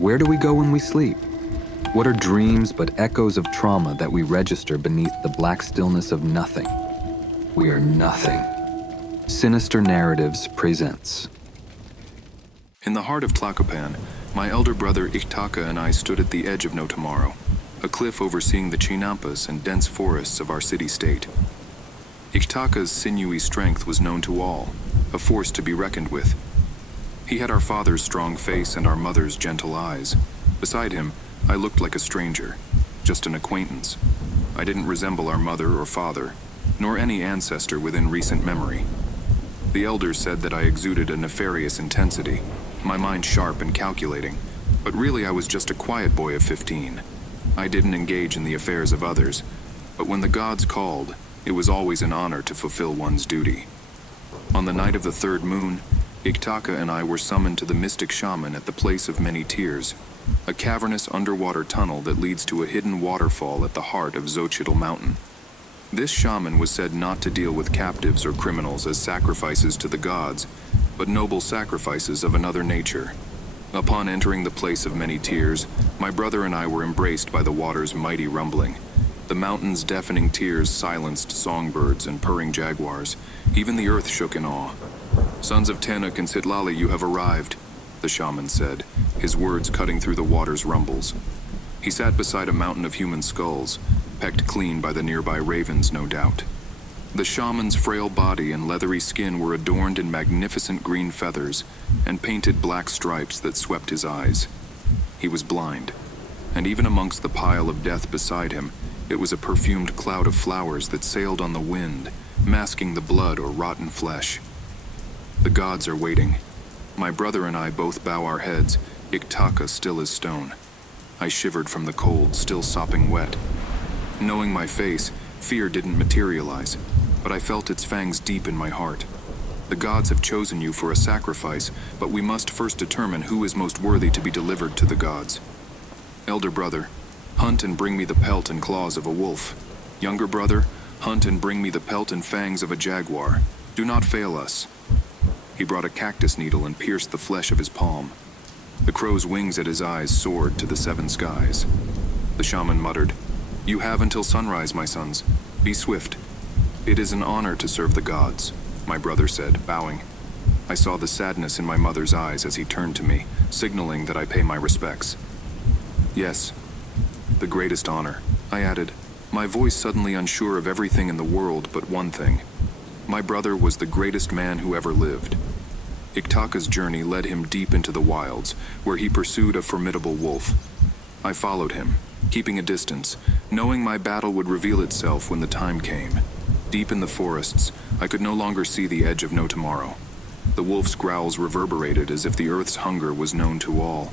Where do we go when we sleep? What are dreams but echoes of trauma that we register beneath the black stillness of nothing? We are nothing. Sinister Narratives presents. In the heart of Tlacopan, my elder brother Ixtaca and I stood at the edge of No Tomorrow, a cliff overseeing the chinampas and dense forests of our city-state. Ixtaca's sinewy strength was known to all, a force to be reckoned with. He had our father's strong face and our mother's gentle eyes. Beside him, I looked like a stranger, just an acquaintance. I didn't resemble our mother or father, nor any ancestor within recent memory. The elders said that I exuded a nefarious intensity, my mind sharp and calculating, but really I was just a quiet boy of 15. I didn't engage in the affairs of others, but when the gods called, it was always an honor to fulfill one's duty. On the night of the third moon, Ixtaca and I were summoned to the mystic shaman at the Place of Many Tears, a cavernous underwater tunnel that leads to a hidden waterfall at the heart of Xochitl Mountain. This shaman was said not to deal with captives or criminals as sacrifices to the gods, but noble sacrifices of another nature. Upon entering the Place of Many Tears, my brother and I were embraced by the water's mighty rumbling. The mountain's deafening tears silenced songbirds and purring jaguars. Even the earth shook in awe. "Sons of Tenuk and Citlali, you have arrived," the shaman said, his words cutting through the water's rumbles. He sat beside a mountain of human skulls, pecked clean by the nearby ravens, no doubt. The shaman's frail body and leathery skin were adorned in magnificent green feathers and painted black stripes that swept his eyes. He was blind, and even amongst the pile of death beside him, it was a perfumed cloud of flowers that sailed on the wind, masking the blood or rotten flesh. The gods are waiting. My brother and I both bow our heads, Ixtaca still as stone. I shivered from the cold, still sopping wet. Knowing my face, fear didn't materialize, but I felt its fangs deep in my heart. The gods have chosen you for a sacrifice, but we must first determine who is most worthy to be delivered to the gods. Elder brother, hunt and bring me the pelt and claws of a wolf. Younger brother, hunt and bring me the pelt and fangs of a jaguar. Do not fail us. He brought a cactus needle and pierced the flesh of his palm. The crow's wings at his eyes soared to the seven skies. The shaman muttered, "You have until sunrise, my sons. Be swift." "It is an honor to serve the gods," my brother said, bowing. I saw the sadness in my mother's eyes as he turned to me, signaling that I pay my respects. "Yes, the greatest honor," I added, my voice suddenly unsure of everything in the world but one thing. My brother was the greatest man who ever lived. Ixtaca's journey led him deep into the wilds, where he pursued a formidable wolf. I followed him, keeping a distance, knowing my battle would reveal itself when the time came. Deep in the forests, I could no longer see the edge of No Tomorrow. The wolf's growls reverberated as if the earth's hunger was known to all.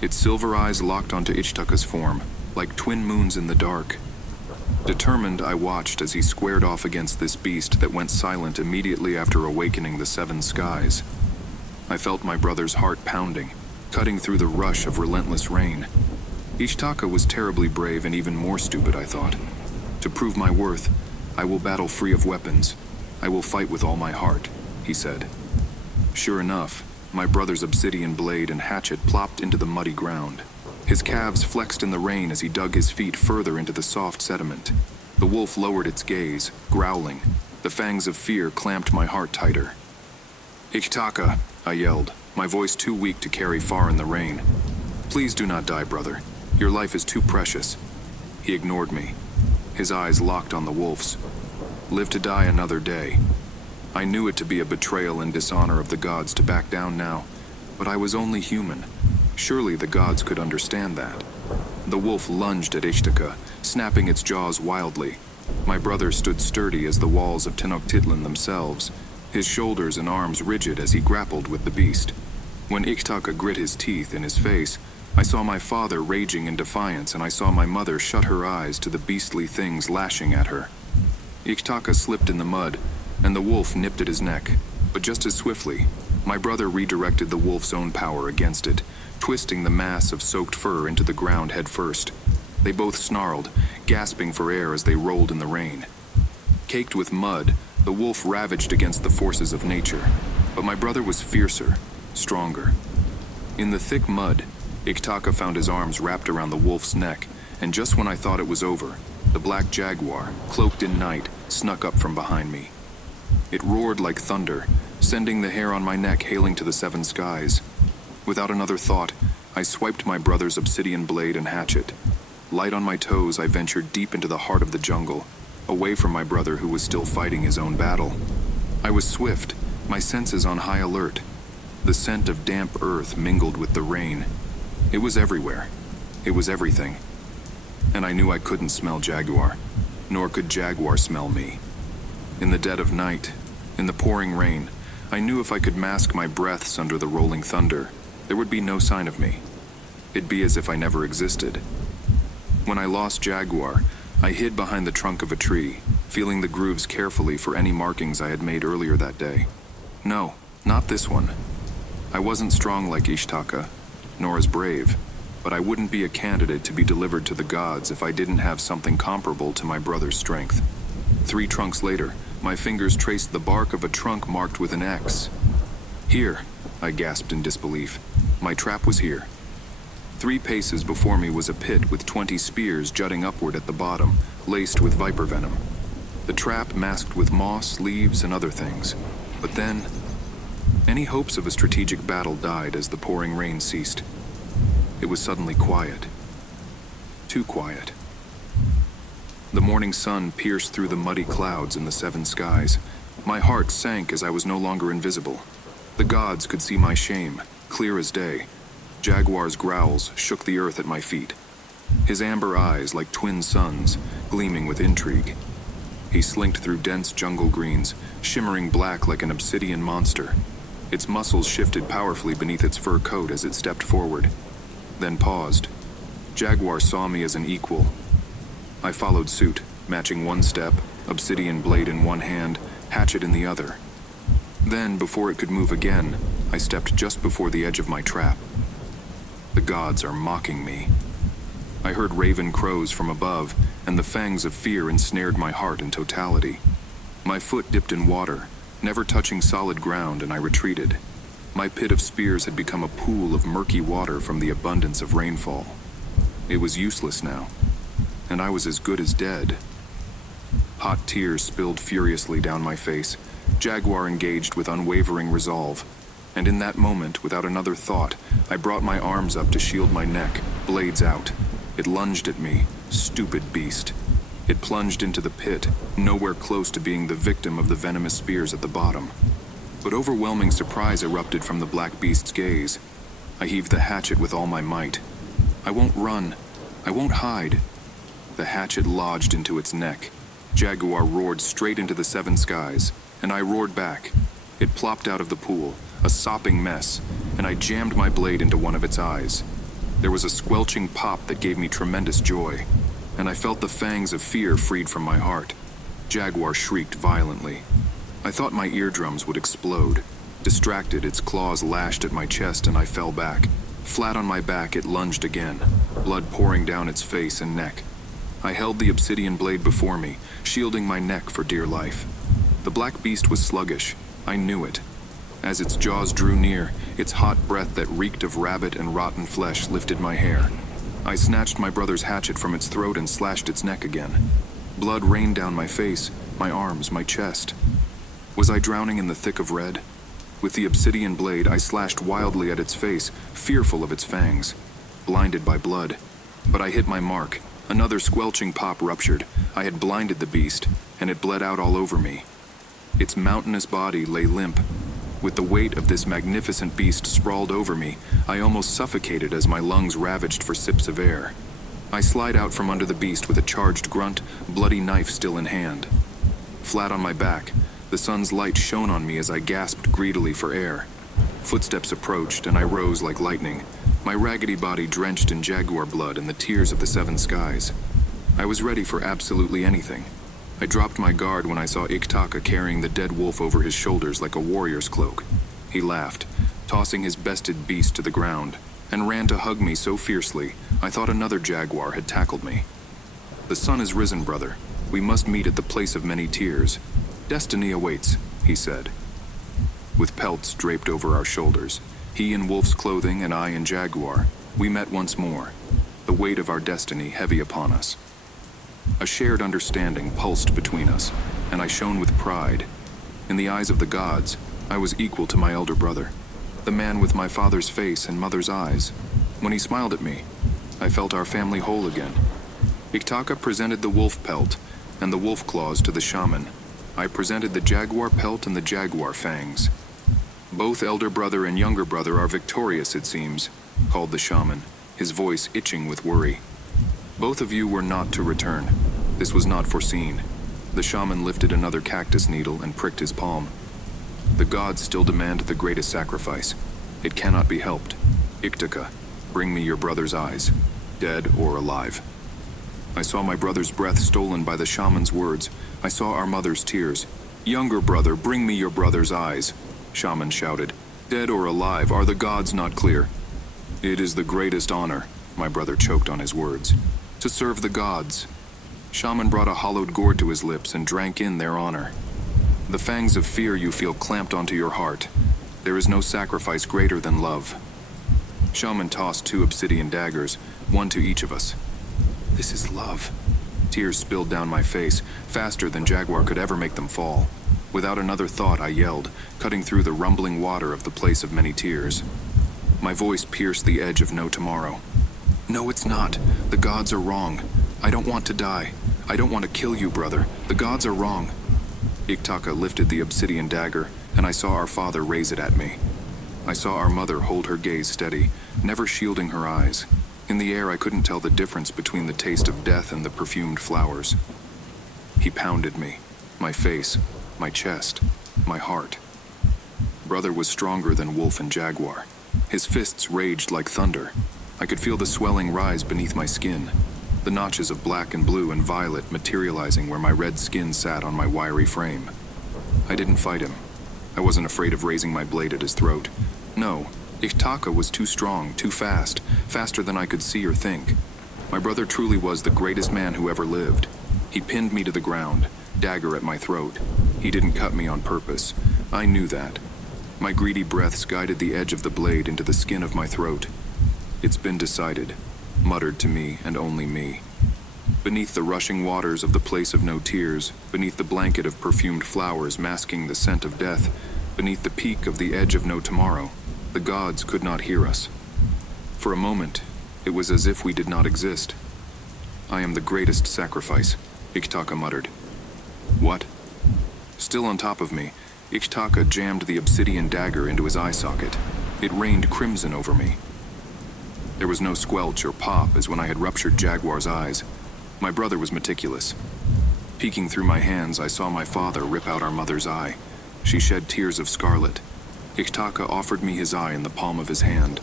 Its silver eyes locked onto Ixtaca's form, like twin moons in the dark. Determined, I watched as he squared off against this beast that went silent immediately after awakening the seven skies. I felt my brother's heart pounding, cutting through the rush of relentless rain. Ixtaca was terribly brave and even more stupid, I thought. To prove my worth, I will battle free of weapons. I will fight with all my heart, he said. Sure enough, my brother's obsidian blade and hatchet plopped into the muddy ground. His calves flexed in the rain as he dug his feet further into the soft sediment. The wolf lowered its gaze, growling. The fangs of fear clamped my heart tighter. "Ixtaca," I yelled, my voice too weak to carry far in the rain. "Please do not die, brother. Your life is too precious." He ignored me. His eyes locked on the wolf's. Live to die another day. I knew it to be a betrayal and dishonor of the gods to back down now, but I was only human. Surely the gods could understand that. The wolf lunged at Ixtaca, snapping its jaws wildly. My brother stood sturdy as the walls of Tenochtitlan themselves, his shoulders and arms rigid as he grappled with the beast. When Ixtaca grit his teeth in his face, I saw my father raging in defiance, and I saw my mother shut her eyes to the beastly things lashing at her. Ixtaca slipped in the mud, and the wolf nipped at his neck, but just as swiftly, my brother redirected the wolf's own power against it, twisting the mass of soaked fur into the ground head first. They both snarled, gasping for air as they rolled in the rain. Caked with mud, the wolf ravaged against the forces of nature, but my brother was fiercer, stronger. In the thick mud, Iktaka found his arms wrapped around the wolf's neck, and just when I thought it was over, the black jaguar, cloaked in night, snuck up from behind me. It roared like thunder, sending the hair on my neck hailing to the seven skies. Without another thought, I swiped my brother's obsidian blade and hatchet. Light on my toes, I ventured deep into the heart of the jungle, away from my brother who was still fighting his own battle. I was swift, my senses on high alert. The scent of damp earth mingled with the rain. It was everywhere. It was everything. And I knew I couldn't smell jaguar, nor could jaguar smell me. In the dead of night, in the pouring rain, I knew if I could mask my breaths under the rolling thunder, there would be no sign of me. It'd be as if I never existed. When I lost jaguar, I hid behind the trunk of a tree, feeling the grooves carefully for any markings I had made earlier that day. No, not this one. I wasn't strong like Iktaka, nor as brave, but I wouldn't be a candidate to be delivered to the gods if I didn't have something comparable to my brother's strength. 3 trunks later, my fingers traced the bark of a trunk marked with an X. Here, I gasped in disbelief. My trap was here. 3 paces before me was a pit with 20 spears jutting upward at the bottom, laced with viper venom. The trap masked with moss, leaves, and other things. But then, any hopes of a strategic battle died as the pouring rain ceased. It was suddenly quiet. Too quiet. The morning sun pierced through the muddy clouds in the 7 skies. My heart sank as I was no longer invisible. The gods could see my shame, clear as day. Jaguar's growls shook the earth at my feet. His amber eyes, like twin suns, gleaming with intrigue. He slinked through dense jungle greens, shimmering black like an obsidian monster. Its muscles shifted powerfully beneath its fur coat as it stepped forward, then paused. Jaguar saw me as an equal. I followed suit, matching one step, obsidian blade in one hand, hatchet in the other. Then, before it could move again, I stepped just before the edge of my trap. The gods are mocking me. I heard raven crows from above, and the fangs of fear ensnared my heart in totality. My foot dipped in water, never touching solid ground, and I retreated. My pit of spears had become a pool of murky water from the abundance of rainfall. It was useless now, and I was as good as dead. Hot tears spilled furiously down my face. Jaguar engaged with unwavering resolve. And in that moment, without another thought, I brought my arms up to shield my neck, blades out. It lunged at me, stupid beast. It plunged into the pit, nowhere close to being the victim of the venomous spears at the bottom. But overwhelming surprise erupted from the black beast's gaze. I heaved the hatchet with all my might. I won't run. I won't hide. The hatchet lodged into its neck. Jaguar roared straight into the 7 skies, and I roared back. It plopped out of the pool, a sopping mess, and I jammed my blade into one of its eyes. There was a squelching pop that gave me tremendous joy, and I felt the fangs of fear freed from my heart. Jaguar shrieked violently. I thought my eardrums would explode. Distracted, its claws lashed at my chest and I fell back. Flat on my back, it lunged again, blood pouring down its face and neck. I held the obsidian blade before me, shielding my neck for dear life. The black beast was sluggish. I knew it. As its jaws drew near, its hot breath that reeked of rabbit and rotten flesh lifted my hair. I snatched my brother's hatchet from its throat and slashed its neck again. Blood rained down my face, my arms, my chest. Was I drowning in the thick of red? With the obsidian blade, I slashed wildly at its face, fearful of its fangs. Blinded by blood. But I hit my mark. Another squelching pop ruptured. I had blinded the beast, and it bled out all over me. Its mountainous body lay limp. With the weight of this magnificent beast sprawled over me, I almost suffocated as my lungs ravaged for sips of air. I slid out from under the beast with a charged grunt, bloody knife still in hand. Flat on my back, the sun's light shone on me as I gasped greedily for air. Footsteps approached, and I rose like lightning, my raggedy body drenched in jaguar blood and the tears of the 7 skies. I was ready for absolutely anything. I dropped my guard when I saw Iktaka carrying the dead wolf over his shoulders like a warrior's cloak. He laughed, tossing his bested beast to the ground, and ran to hug me so fiercely I thought another jaguar had tackled me. "The sun has risen, brother. We must meet at the place of many tears. Destiny awaits," he said. With pelts draped over our shoulders, he in wolf's clothing and I in jaguar, We met once more, the weight of our destiny heavy upon us. A shared understanding pulsed between us, and I shone with pride. In the eyes of the gods, I was equal to my elder brother, the man with my father's face and mother's eyes. When he smiled at me, I felt our family whole again. Iktaka presented the wolf pelt and the wolf claws to the shaman. I presented the jaguar pelt and the jaguar fangs. Both elder brother and younger brother are victorious, it seems, called the shaman, his voice itching with worry. Both of you were not to return. This was not foreseen. The shaman lifted another cactus needle and pricked his palm. The gods still demand the greatest sacrifice. It cannot be helped. Iktaka, bring me your brother's eyes, dead or alive. I saw my brother's breath stolen by the shaman's words. I saw our mother's tears. Younger brother, bring me your brother's eyes, shaman shouted. Dead or alive, are the gods not clear? It is the greatest honor, my brother choked on his words, to serve the gods. Shaman brought a hollowed gourd to his lips and drank in their honor. The fangs of fear you feel clamped onto your heart. There is no sacrifice greater than love. Shaman tossed 2 obsidian daggers, one to each of us. This is love. Tears spilled down my face, faster than Jaguar could ever make them fall. Without another thought, I yelled, cutting through the rumbling water of the place of many tears. My voice pierced the edge of no tomorrow. No, it's not. The gods are wrong. I don't want to die. I don't want to kill you, brother. The gods are wrong. Iktaka lifted the obsidian dagger, and I saw our father raise it at me. I saw our mother hold her gaze steady, never shielding her eyes. In the air, I couldn't tell the difference between the taste of death and the perfumed flowers. He pounded me, my face, my chest, my heart. Brother was stronger than wolf and jaguar. His fists raged like thunder. I could feel the swelling rise beneath my skin, the notches of black and blue and violet materializing where my red skin sat on my wiry frame. I didn't fight him. I wasn't afraid of raising my blade at his throat. No, Iktaka was too strong, too fast, faster than I could see or think. My brother truly was the greatest man who ever lived. He pinned me to the ground, dagger at my throat. He didn't cut me on purpose. I knew that. My greedy breaths guided the edge of the blade into the skin of my throat. It's been decided, muttered to me and only me. Beneath the rushing waters of the place of no tears, beneath the blanket of perfumed flowers masking the scent of death, beneath the peak of the edge of no tomorrow, the gods could not hear us. For a moment, it was as if we did not exist. I am the greatest sacrifice, Iktaka muttered. What? Still on top of me, Iktaka jammed the obsidian dagger into his eye socket. It rained crimson over me. There was no squelch or pop as when I had ruptured Jaguar's eyes. My brother was meticulous. Peeking through my hands, I saw my father rip out our mother's eye. She shed tears of scarlet. Iktaka offered me his eye in the palm of his hand.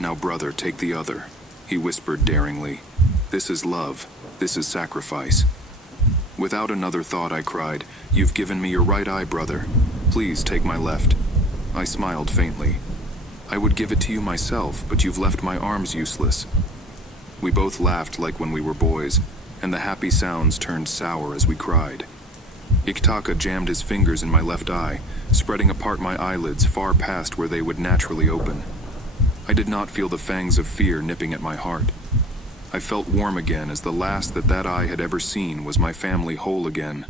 Now, brother, take the other, he whispered daringly. This is love. This is sacrifice. Without another thought, I cried, You've given me your right eye, brother. Please take my left. I smiled faintly. I would give it to you myself, but you've left my arms useless. We both laughed like when we were boys, and the happy sounds turned sour as we cried. Iktaka jammed his fingers in my left eye, spreading apart my eyelids far past where they would naturally open. I did not feel the fangs of fear nipping at my heart. I felt warm again as the last that eye had ever seen was my family whole again.